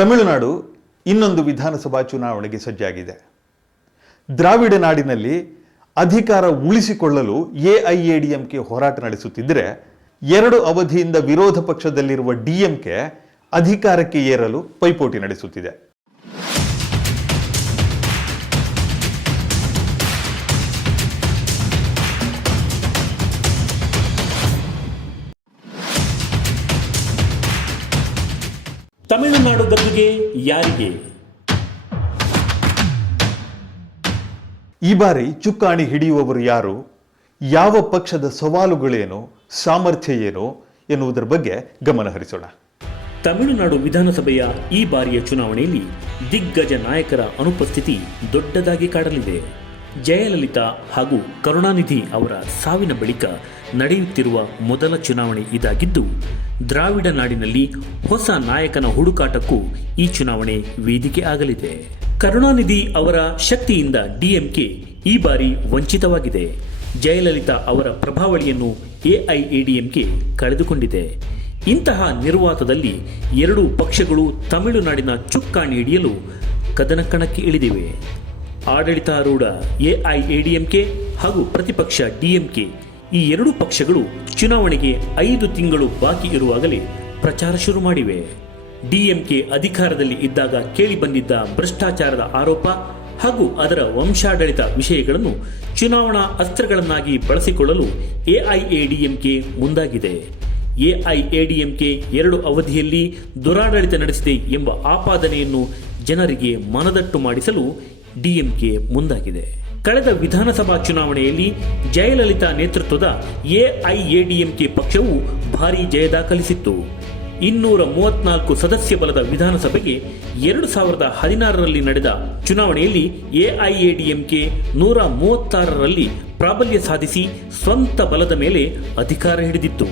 ತಮಿಳುನಾಡು ಇನ್ನೊಂದು ವಿಧಾನಸಭಾ ಚುನಾವಣೆಗೆ ಸಜ್ಜಾಗಿದೆ. ದ್ರಾವಿಡ ನಾಡಿನಲ್ಲಿ ಅಧಿಕಾರ ಉಳಿಸಿಕೊಳ್ಳಲು ಎಐಎಡಿಎಂಕೆ ಹೋರಾಟ ನಡೆಸುತ್ತಿದ್ದರೆ, 2 ಅವಧಿಯಿಂದ ವಿರೋಧ ಪಕ್ಷದಲ್ಲಿರುವ ಡಿಎಂಕೆ ಅಧಿಕಾರಕ್ಕೆ ಏರಲು ಪೈಪೋಟಿ ನಡೆಸುತ್ತಿದೆ. ತಮಿಳುನಾಡು ಗದ್ದುಗೆ ಯಾರಿಗೆ? ಈ ಬಾರಿ ಚುಕ್ಕಾಣಿ ಹಿಡಿಯುವವರು ಯಾರು, ಯಾವ ಪಕ್ಷದ ಸವಾಲುಗಳೇನು, ಸಾಮರ್ಥ್ಯ ಏನು ಎನ್ನುವುದರ ಬಗ್ಗೆ ಗಮನ ಹರಿಸೋಣ. ತಮಿಳುನಾಡು ವಿಧಾನಸಭೆಯ ಈ ಬಾರಿಯ ಚುನಾವಣೆಯಲ್ಲಿ ದಿಗ್ಗಜ ನಾಯಕರ ಅನುಪಸ್ಥಿತಿ ದೊಡ್ಡದಾಗಿ ಕಾಡಲಿದೆ. ಜಯಲಲಿತಾ ಹಾಗೂ ಕರುಣಾನಿಧಿ ಅವರ ಸಾವಿನ ಬಳಿಕ ನಡೆಯುತ್ತಿರುವ ಮೊದಲ ಚುನಾವಣೆ ಇದಾಗಿದ್ದು, ದ್ರಾವಿಡ ನಾಡಿನಲ್ಲಿ ಹೊಸ ನಾಯಕನ ಹುಡುಕಾಟಕ್ಕೂ ಈ ಚುನಾವಣೆ ವೇದಿಕೆ ಆಗಲಿದೆ. ಕರುಣಾನಿಧಿ ಅವರ ಶಕ್ತಿಯಿಂದ ಡಿಎಂಕೆ ಈ ಬಾರಿ ವಂಚಿತವಾಗಿದೆ. ಜಯಲಲಿತಾ ಅವರ ಪ್ರಭಾವಳಿಯನ್ನು ಎಐಎಡಿಎಂಕೆ ಕಳೆದುಕೊಂಡಿದೆ. ಇಂತಹ ನಿರ್ವಾತದಲ್ಲಿ 2 ಪಕ್ಷಗಳು ತಮಿಳುನಾಡಿನ ಚುಕ್ಕಾಣಿ ಹಿಡಿಯಲು ಕದನಕಣಕ್ಕೆ ಇಳಿದಿವೆ. ಆಡಳಿತಾರೂಢ ಎಐಎಡಿಎಂಕೆ ಹಾಗೂ ಪ್ರತಿಪಕ್ಷ ಡಿಎಂಕೆ ಈ 2 ಪಕ್ಷಗಳು ಚುನಾವಣೆಗೆ 5 ತಿಂಗಳು ಬಾಕಿ ಇರುವಾಗಲೇ ಪ್ರಚಾರ ಶುರು ಮಾಡಿವೆ. ಡಿಎಂಕೆ ಅಧಿಕಾರದಲ್ಲಿ ಇದ್ದಾಗ ಕೇಳಿಬಂದಿದ್ದ ಭ್ರಷ್ಟಾಚಾರದ ಆರೋಪ ಹಾಗೂ ಅದರ ವಂಶಾಡಳಿತ ವಿಷಯಗಳನ್ನು ಚುನಾವಣಾ ಅಸ್ತ್ರಗಳನ್ನಾಗಿ ಬಳಸಿಕೊಳ್ಳಲು ಎಐಎಡಿಎಂಕೆ ಮುಂದಾಗಿದೆ. ಎಐಎಡಿಎಂಕೆ 2 ಅವಧಿಯಲ್ಲಿ ದುರಾಡಳಿತ ನಡೆಸಿದೆ ಎಂಬ ಆಪಾದನೆಯನ್ನು ಜನರಿಗೆ ಮನದಟ್ಟು ಮಾಡಿಸಲು ಡಿಎಂಕೆ ಮುಂದಾಗಿದೆ. ಕಳೆದ ವಿಧಾನಸಭಾ ಚುನಾವಣೆಯಲ್ಲಿ ಜಯಲಲಿತಾ ನೇತೃತ್ವದ ಎಐಎಡಿಎಂಕೆ ಪಕ್ಷವು ಭಾರೀ ಜಯ ದಾಖಲಿಸಿತ್ತು. 234 ಸದಸ್ಯ ಬಲದ ವಿಧಾನಸಭೆಗೆ 2016ರಲ್ಲಿ ನಡೆದ ಚುನಾವಣೆಯಲ್ಲಿ ಎಐಎಡಿಎಂಕೆ 136ರಲ್ಲಿ ಪ್ರಾಬಲ್ಯ ಸಾಧಿಸಿ ಸ್ವಂತ ಬಲದ ಮೇಲೆ ಅಧಿಕಾರ ಹಿಡಿದಿತ್ತು.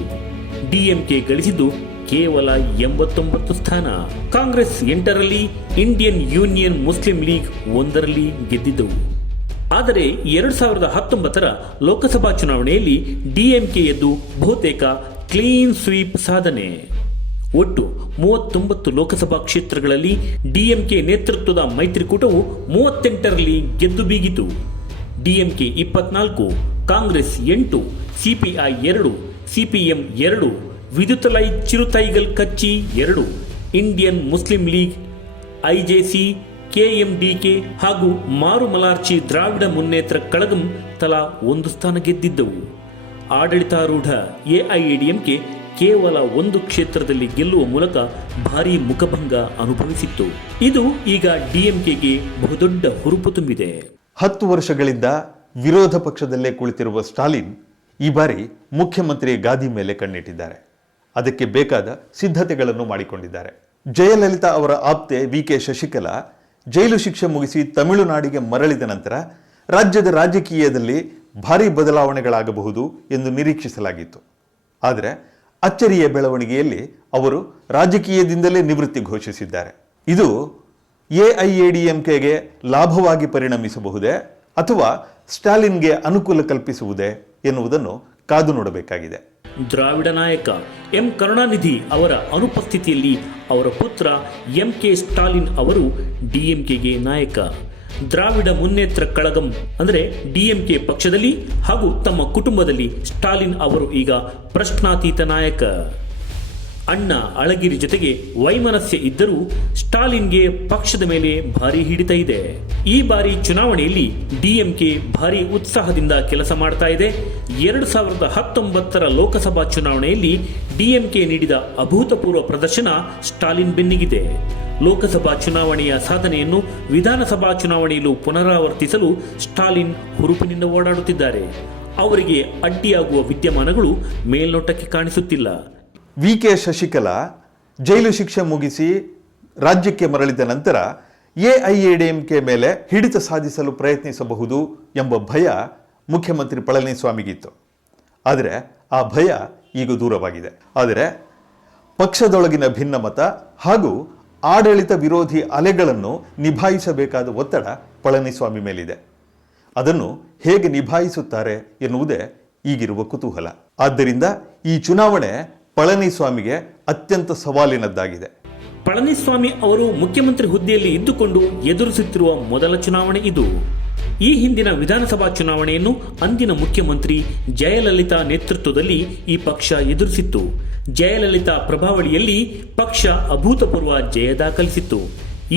ಡಿಎಂಕೆ ಗಳಿಸಿದ್ದು ಕೇವಲ 89 ಸ್ಥಾನ. ಕಾಂಗ್ರೆಸ್ 8ರಲ್ಲಿ, ಇಂಡಿಯನ್ ಯೂನಿಯನ್ ಮುಸ್ಲಿಂ ಲೀಗ್ 1ರಲ್ಲಿ ಗೆದ್ದಿದ್ದವು. ಆದರೆ 2019ರ ಲೋಕಸಭಾ ಚುನಾವಣೆಯಲ್ಲಿ ಡಿಎಂಕೆ ಎದ್ದು ಬಹುತೇಕ ಕ್ಲೀನ್ ಸ್ವೀಪ್ ಸಾಧನೆ. ಒಟ್ಟು 39 ಲೋಕಸಭಾ ಕ್ಷೇತ್ರಗಳಲ್ಲಿ ಡಿಎಂಕೆ ನೇತೃತ್ವದ ಮೈತ್ರಿಕೂಟವು 38ರಲ್ಲಿ ಗೆದ್ದು ಬೀಗಿತು. ಡಿಎಂಕೆ 24, ಕಾಂಗ್ರೆಸ್ 8, ಸಿಪಿಐ 2, ಸಿಪಿಎಂ 2, ವಿದುತಲೈ ಚಿರುತೈಗಲ್ ಕಚ್ಚಿ 2, ಇಂಡಿಯನ್ ಮುಸ್ಲಿಂ ಲೀಗ್, ಐಜೆಸಿ, ಕೆಎಂಡಿಕೆ ಹಾಗೂ ಮಾರುಮಲಾರ್ಚಿ ದ್ರಾವಿಡ ಮುನ್ನೇತ್ರ ಕಳಗಂ ತಲಾ 1 ಸ್ಥಾನ ಗೆದ್ದಿದ್ದವು. ಆಡಳಿತಾರೂಢ ಎಐಎಡಿಎಂಕೆ ಕೇವಲ 1 ಕ್ಷೇತ್ರದಲ್ಲಿ ಗೆಲ್ಲುವ ಮೂಲಕ ಭಾರೀ ಮುಖಭಂಗ ಅನುಭವಿಸಿತ್ತು. ಇದು ಈಗ ಡಿಎಂಕೆಗೆ ಬಹುದೊಡ್ಡ ಹುರುಪು ತುಂಬಿದೆ. 10 ವರ್ಷಗಳಿಂದ ವಿರೋಧ ಪಕ್ಷದಲ್ಲೇ ಕುಳಿತಿರುವ ಸ್ಟಾಲಿನ್ ಈ ಬಾರಿ ಮುಖ್ಯಮಂತ್ರಿ ಗಾದಿ ಮೇಲೆ ಕಣ್ಣಿಟ್ಟಿದ್ದಾರೆ. ಅದಕ್ಕೆ ಬೇಕಾದ ಸಿದ್ಧತೆಗಳನ್ನು ಮಾಡಿಕೊಂಡಿದ್ದಾರೆ. ಜಯಲಲಿತಾ ಅವರ ಆಪ್ತೆ ವಿ.ಕೆ. ಶಶಿಕಲಾ ಜೈಲು ಶಿಕ್ಷೆ ಮುಗಿಸಿ ತಮಿಳುನಾಡಿಗೆ ಮರಳಿದ ನಂತರ ರಾಜ್ಯದ ರಾಜಕೀಯದಲ್ಲಿ ಭಾರೀ ಬದಲಾವಣೆಗಳಾಗಬಹುದು ಎಂದು ನಿರೀಕ್ಷಿಸಲಾಗಿತ್ತು. ಆದರೆ ಅಚ್ಚರಿಯ ಬೆಳವಣಿಗೆಯಲ್ಲಿ ಅವರು ರಾಜಕೀಯದಿಂದಲೇ ನಿವೃತ್ತಿ ಘೋಷಿಸಿದ್ದಾರೆ. ಇದು ಎಐಎಡಿಎಂಕೆಗೆ ಲಾಭವಾಗಿ ಪರಿಣಮಿಸಬಹುದೇ ಅಥವಾ ಸ್ಟಾಲಿನ್ಗೆ ಅನುಕೂಲ ಕಲ್ಪಿಸುವುದೇ ಎನ್ನುವುದನ್ನು ಕಾದು ನೋಡಬೇಕಾಗಿದೆ. ದ್ರಾವಿಡ ನಾಯಕ ಎಂ ಕರುಣಾನಿಧಿ ಅವರ ಅನುಪಸ್ಥಿತಿಯಲ್ಲಿ ಅವರ ಪುತ್ರ ಎಂಕೆ ಸ್ಟಾಲಿನ್ ಅವರು ಡಿಎಂಕೆಗೆ ನಾಯಕ. ದ್ರಾವಿಡ ಮುನ್ನೇತ್ರ ಕಳಗಂ ಅಂದರೆ ಡಿಎಂಕೆ ಪಕ್ಷದಲ್ಲಿ ಹಾಗೂ ತಮ್ಮ ಕುಟುಂಬದಲ್ಲಿ ಸ್ಟಾಲಿನ್ ಅವರು ಈಗ ಪ್ರಶ್ನಾತೀತ ನಾಯಕ. ಅಣ್ಣ ಅಳಗಿರಿ ಜೊತೆಗೆ ವೈಮನಸ್ಯ ಇದ್ದರೂ ಸ್ಟಾಲಿನ್ಗೆ ಪಕ್ಷದ ಮೇಲೆ ಭಾರಿ ಹಿಡಿತ ಇದೆ. ಈ ಬಾರಿ ಚುನಾವಣೆಯಲ್ಲಿ ಡಿಎಂಕೆ ಭಾರಿ ಉತ್ಸಾಹದಿಂದ ಕೆಲಸ ಮಾಡ್ತಾ ಇದೆ. 2019ರ ಲೋಕಸಭಾ ಚುನಾವಣೆಯಲ್ಲಿ ಡಿಎಂಕೆ ನೀಡಿದ ಅಭೂತಪೂರ್ವ ಪ್ರದರ್ಶನ ಸ್ಟಾಲಿನ್ ಬೆನ್ನಿಗಿದೆ. ಲೋಕಸಭಾ ಚುನಾವಣೆಯ ಸಾಧನೆಯನ್ನು ವಿಧಾನಸಭಾ ಚುನಾವಣೆಯಲ್ಲೂ ಪುನರಾವರ್ತಿಸಲು ಸ್ಟಾಲಿನ್ ಹುರುಪಿನಿಂದ ಓಡಾಡುತ್ತಿದ್ದಾರೆ. ಅವರಿಗೆ ಅಡ್ಡಿಯಾಗುವ ವಿದ್ಯಮಾನಗಳು ಮೇಲ್ನೋಟಕ್ಕೆ ಕಾಣಿಸುತ್ತಿಲ್ಲ. ವಿ.ಕೆ. ಶಶಿಕಲಾ ಜೈಲು ಶಿಕ್ಷೆ ಮುಗಿಸಿ ರಾಜ್ಯಕ್ಕೆ ಮರಳಿದ ನಂತರ ಎಐಎಡಿಎಂಕೆ ಮೇಲೆ ಹಿಡಿತ ಸಾಧಿಸಲು ಪ್ರಯತ್ನಿಸಬಹುದು ಎಂಬ ಭಯ ಮುಖ್ಯಮಂತ್ರಿ ಪಳನಿಸ್ವಾಮಿಗಿತ್ತು. ಆದರೆ ಆ ಭಯ ಈಗ ದೂರವಾಗಿದೆ. ಆದರೆ ಪಕ್ಷದೊಳಗಿನ ಭಿನ್ನಮತ ಹಾಗೂ ಆಡಳಿತ ವಿರೋಧಿ ಅಲೆಗಳನ್ನು ನಿಭಾಯಿಸಬೇಕಾದ ಒತ್ತಡ ಪಳನಿಸ್ವಾಮಿ ಮೇಲಿದೆ. ಅದನ್ನು ಹೇಗೆ ನಿಭಾಯಿಸುತ್ತಾರೆ ಎನ್ನುವುದೇ ಈಗಿರುವ ಕುತೂಹಲ. ಆದ್ದರಿಂದ ಈ ಚುನಾವಣೆ ಪಳನಿಸ್ವಾಮಿಗೆ ಅತ್ಯಂತ ಸವಾಲಿನದ್ದಾಗಿದೆ. ಪಳನಿಸ್ವಾಮಿ ಅವರು ಮುಖ್ಯಮಂತ್ರಿ ಹುದ್ದೆಯಲ್ಲಿ ಇದ್ದುಕೊಂಡು ಎದುರಿಸುತ್ತಿರುವ ಮೊದಲ ಚುನಾವಣೆ ಇದು. ಈ ಹಿಂದಿನ ವಿಧಾನಸಭಾ ಚುನಾವಣೆಯನ್ನು ಅಂದಿನ ಮುಖ್ಯಮಂತ್ರಿ ಜಯಲಲಿತಾ ನೇತೃತ್ವದಲ್ಲಿ ಈ ಪಕ್ಷ ಎದುರಿಸಿತ್ತು. ಜಯಲಲಿತಾ ಪ್ರಭಾವಳಿಯಲ್ಲಿ ಪಕ್ಷ ಅಭೂತಪೂರ್ವ ಜಯ ದಾಖಲಿಸಿತ್ತು.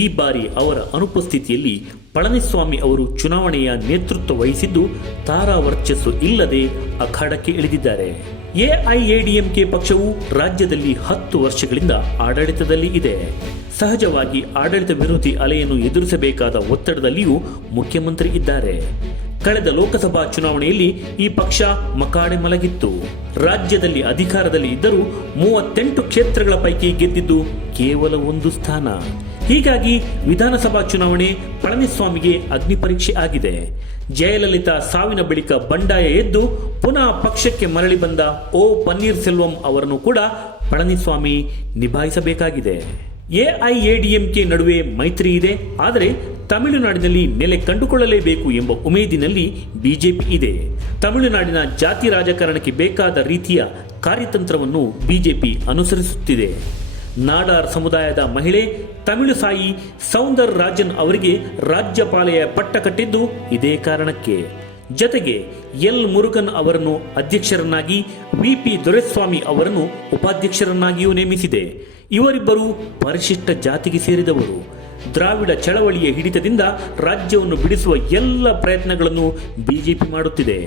ಈ ಬಾರಿ ಅವರ ಅನುಪಸ್ಥಿತಿಯಲ್ಲಿ ಪಳನಿಸ್ವಾಮಿ ಅವರು ಚುನಾವಣೆಯ ನೇತೃತ್ವ ವಹಿಸಿದ್ದು ತಾರಾ ವರ್ಚಸ್ಸು ಇಲ್ಲದೆ ಅಖಾಡಕ್ಕೆ ಇಳಿದಿದ್ದಾರೆ. ಎಐಎಡಿಎಂಕೆ ಪಕ್ಷವು ರಾಜ್ಯದಲ್ಲಿ 10 ವರ್ಷಗಳಿಂದ ಆಡಳಿತದಲ್ಲಿ ಇದೆ. ಸಹಜವಾಗಿ ಆಡಳಿತ ವಿರೋಧಿ ಅಲೆಯನ್ನು ಎದುರಿಸಬೇಕಾದ ಒತ್ತಡದಲ್ಲಿಯೂ ಮುಖ್ಯಮಂತ್ರಿ ಇದ್ದಾರೆ. ಕಳೆದ ಲೋಕಸಭಾ ಚುನಾವಣೆಯಲ್ಲಿ ಈ ಪಕ್ಷ ಮಕಾಡೆ ಮಲಗಿತ್ತು. ರಾಜ್ಯದಲ್ಲಿ ಅಧಿಕಾರದಲ್ಲಿ ಇದ್ದರೂ 38 ಕ್ಷೇತ್ರಗಳ ಪೈಕಿ ಗೆದ್ದಿದ್ದು ಕೇವಲ 1 ಸ್ಥಾನ. ಹೀಗಾಗಿ ವಿಧಾನಸಭಾ ಚುನಾವಣೆ ಪಳನಿಸ್ವಾಮಿಗೆ ಅಗ್ನಿ ಪರೀಕ್ಷೆ ಆಗಿದೆ. ಜಯಲಲಿತಾ ಸಾವಿನ ಬಳಿಕ ಬಂಡಾಯ ಎದ್ದು ಪುನಃ ಪಕ್ಷಕ್ಕೆ ಮರಳಿ ಬಂದ ಓ ಪನ್ನೀರ್ ಸೆಲ್ವಂ ಅವರನ್ನು ಕೂಡ ಪಳನಿಸ್ವಾಮಿ ನಿಭಾಯಿಸಬೇಕಾಗಿದೆ. ಎಐಎಡಿಎಂಕೆ ನಡುವೆ ಮೈತ್ರಿ ಇದೆ, ಆದರೆ ತಮಿಳುನಾಡಿನಲ್ಲಿ ನೆಲೆ ಕಂಡುಕೊಳ್ಳಲೇಬೇಕು ಎಂಬ ಉಮೇದಿನಲ್ಲಿ ಬಿಜೆಪಿ ಇದೆ. ತಮಿಳುನಾಡಿನ ಜಾತಿ ರಾಜಕಾರಣಕ್ಕೆ ಬೇಕಾದ ರೀತಿಯ ಕಾರ್ಯತಂತ್ರವನ್ನು ಬಿಜೆಪಿ ಅನುಸರಿಸುತ್ತಿದೆ. ನಾಡಾರ್ ಸಮುದಾಯದ ಮಹಿಳೆ ತಮಿಳುಸಾಯಿ ಸೌಂದರ್ ರಾಜನ್ ಅವರಿಗೆ ರಾಜ್ಯಪಾಲೆಯ ಪಟ್ಟ ಕಟ್ಟಿದ್ದು ಇದೇ ಕಾರಣಕ್ಕೆ. ಜತೆಗೆ ಎಲ್ ಮುರುಗನ್ ಅವರನ್ನು ಅಧ್ಯಕ್ಷರನ್ನಾಗಿ, ವಿಪಿ ದೊರೆಸ್ವಾಮಿ ಅವರನ್ನು ಉಪಾಧ್ಯಕ್ಷರನ್ನಾಗಿಯೂ ನೇಮಿಸಿದೆ. ಇವರಿಬ್ಬರು ಪರಿಶಿಷ್ಟ ಜಾತಿಗೆ ಸೇರಿದವರು. ದ್ರಾವಿಡ ಚಳವಳಿಯ ಹಿಡಿತದಿಂದ ರಾಜ್ಯವನ್ನು ಬಿಡಿಸುವ ಎಲ್ಲ ಪ್ರಯತ್ನಗಳನ್ನು ಬಿಜೆಪಿ ಮಾಡುತ್ತಿದೆ.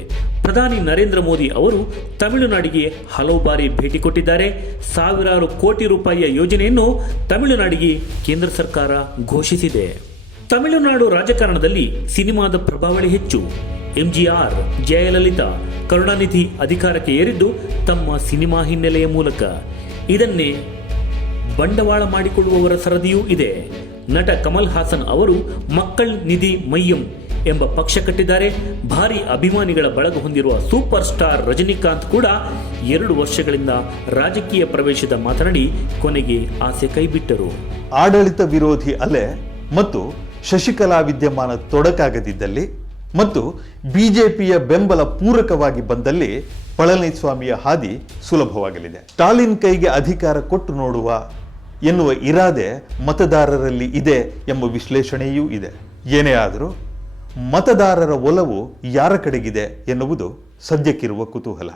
ಪ್ರಧಾನಿ ನರೇಂದ್ರ ಮೋದಿ ಅವರು ತಮಿಳುನಾಡಿಗೆ ಹಲವು ಬಾರಿ ಭೇಟಿ ಕೊಟ್ಟಿದ್ದಾರೆ. ಸಾವಿರಾರು ಕೋಟಿ ರೂಪಾಯಿಯ ಯೋಜನೆಯನ್ನು ತಮಿಳುನಾಡಿಗೆ ಕೇಂದ್ರ ಸರ್ಕಾರ ಘೋಷಿಸಿದೆ. ತಮಿಳುನಾಡು ರಾಜಕಾರಣದಲ್ಲಿ ಸಿನಿಮಾದ ಪ್ರಭಾವಳಿ ಹೆಚ್ಚು. ಎಂಜಿಆರ್, ಜಯಲಲಿತಾ, ಕರುಣಾನಿಧಿ ಅಧಿಕಾರಕ್ಕೆ ಏರಿದ್ದು ತಮ್ಮ ಸಿನಿಮಾ ಹಿನ್ನೆಲೆಯ ಮೂಲಕ. ಇದನ್ನೇ ಬಂಡವಾಳ ಮಾಡಿಕೊಳ್ಳುವವರ ಸರದಿಯೂ ಇದೆ. ನಟ ಕಮಲ್ ಹಾಸನ್ ಅವರು ಮಕ್ಕಳ್ ನಿಧಿ ಮಯ್ಯಂ ಎಂಬ ಪಕ್ಷ ಕಟ್ಟಿದ್ದಾರೆ. ಭಾರಿ ಅಭಿಮಾನಿಗಳ ಬಳಗ ಹೊಂದಿರುವ ಸೂಪರ್ ಸ್ಟಾರ್ ರಜನಿಕಾಂತ್ ಕೂಡ 2 ವರ್ಷಗಳಿಂದ ರಾಜಕೀಯ ಪ್ರವೇಶದ ಮಾತನಾಡಿ ಕೊನೆಗೆ ಆಸೆ ಕೈಬಿಟ್ಟರು. ಆಡಳಿತ ವಿರೋಧಿ ಅಲೆ ಮತ್ತು ಶಶಿಕಲಾ ವಿದ್ಯಮಾನ ತೊಡಕಾಗದಿದ್ದಲ್ಲಿ ಮತ್ತು ಬಿಜೆಪಿಯ ಬೆಂಬಲ ಪೂರಕವಾಗಿ ಬಂದಲ್ಲಿ ಪಳನಿಸ್ವಾಮಿಯ ಹಾದಿ ಸುಲಭವಾಗಲಿದೆ. ಸ್ಟಾಲಿನ್ ಕೈಗೆ ಅಧಿಕಾರ ಕೊಟ್ಟು ನೋಡುವ ಎನ್ನುವ ಇರಾದೆ ಮತದಾರರಲ್ಲಿ ಇದೆ ಎಂಬ ವಿಶ್ಲೇಷಣೆಯೂ ಇದೆ. ಏನೇ ಆದರೂ ಮತದಾರರ ಒಲವು ಯಾರ ಕಡೆಗಿದೆ ಎನ್ನುವುದು ಸದ್ಯಕ್ಕಿರುವ ಕುತೂಹಲ.